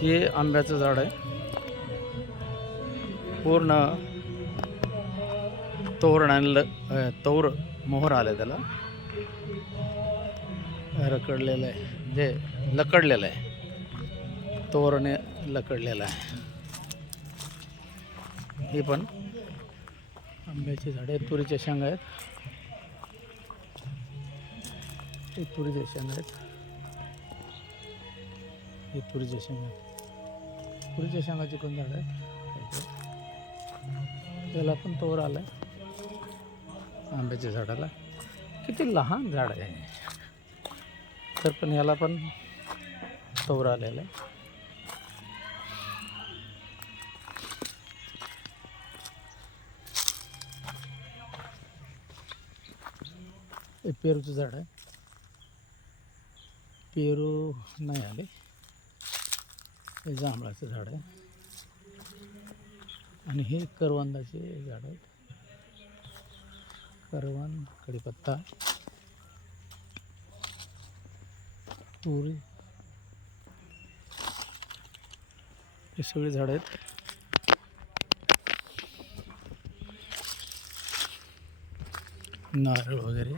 हे आंब्याचं झाड आहे. पूर्ण तोरण आणि तौर मोहर आले त्याला. रखडलेलं आहे म्हणजे लकडलेलं आहे. तोरणे लकडलेलं आहे. हे पण आंब्याची झाडे आहेत. तुरीच्या शेंगा आहेत. हे तुरीच्या शेंगा आहेत. हे तुरीच्या शेंगा आहेत. तुरीच्या शेंगाची पण झाड आहेत. त्याला पण तोर आलाय. आंब्याच्या झाडाला किती लहान झाड आहे तर पण याला पण तोर आलेला आहे. हे पेरूचं झाड आहे. पेरू नाही आले. हे जांभळाचं झाड आहे आणि हे करवंदाचे झाड आहेत. करवंद, कढीपत्ता, तुरी हे सगळे झाड आहेत. नारळ वगैरे